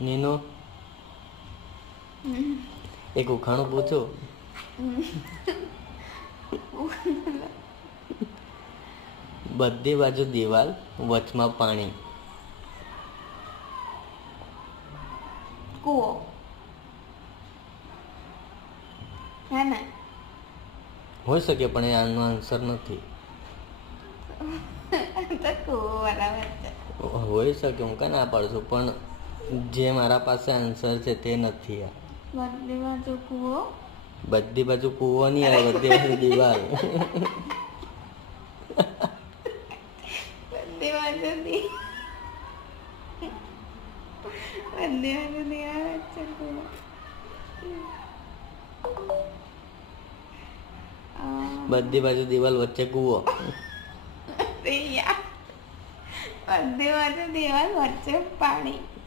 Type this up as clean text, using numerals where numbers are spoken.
Nino એક ઉખાણું પૂછો. બધી બાજુ દિવાલ, વચમાં પાણી. કૂવો હે ને? હોઈ શકે પણ એ આનો આન્સર નથી. તો કૂવો બરાબર છે. હોઈ શકે, હું કાં ના પાડું છું, પણ જે મારા પાસે આન્સર છે તે નથી. આ બધી બાજુ કૂવો. બધી બાજુ કૂવો નહીં આવે, બધી બાજુ દિવાલ. બધી બાજુ બધી બાજુ દિવાલ છે કૂવો. બધી બાજુ દિવાલ, વચ્ચે કૂવો. બધી બાજુ દિવાલ, વચ્ચે પાણી.